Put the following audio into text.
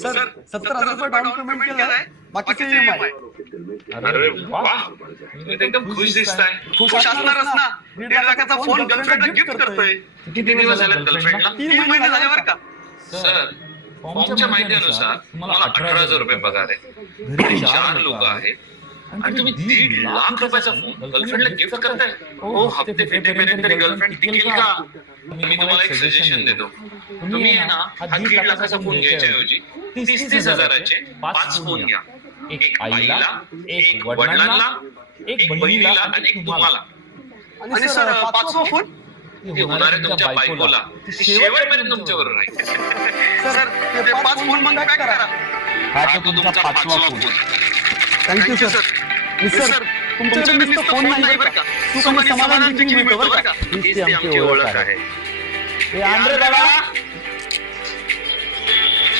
Sir 70,000 रुपये down payment केलंय, बाकीचे EMI. अरे वा, तुम्ही तर एकदम खुश दिसताय. खुश असणारच ना. 1.5 लाखाचा फोन गर्लफ्रेंडला गिफ्ट करतोय. किती दिवस झाले गर्लफ्रेंडला? 3 महिने झाले बरं का. सर, फॉर्मच्या माहितीनुसार तुम्हाला 18,000 रुपये पगार आहे. घरी 4 लोक आहेत आणि तुम्ही 1.5 लाख रुपयाचा फोन गर्लफ्रेंडला गिफ्ट करताय. हो, हप्ते फेटेपर्यंत तरी गर्लफ्रेंड टिकेल का? मी तुम्हाला एक सजेशन देतो. तुम्ही आहे ना, हा 1.5 लाखाचा फोन घ्यायच्या ऐवजी 30-30 हजाराचे 5 फोन घ्या. एक आईला, एक वडिलांना, एक बहिणीला आणि एक तुम्हाला. आणि सर 5वा फोन ते होणारे तुमच्या बायकोला शेवटपर्यंत तुमच्याबरोबर राहील. सर ते 5 फोन मग पॅक करा. हा तो तुमचा 5वा फोन. Thank you sir. सर तुमच्याकडे नुसतं फोन नाही बरं का, सुख आणि समाधान देखील मिळतं बरं का. हीच ती आमची ओळख आहे. आंध्रे बाबा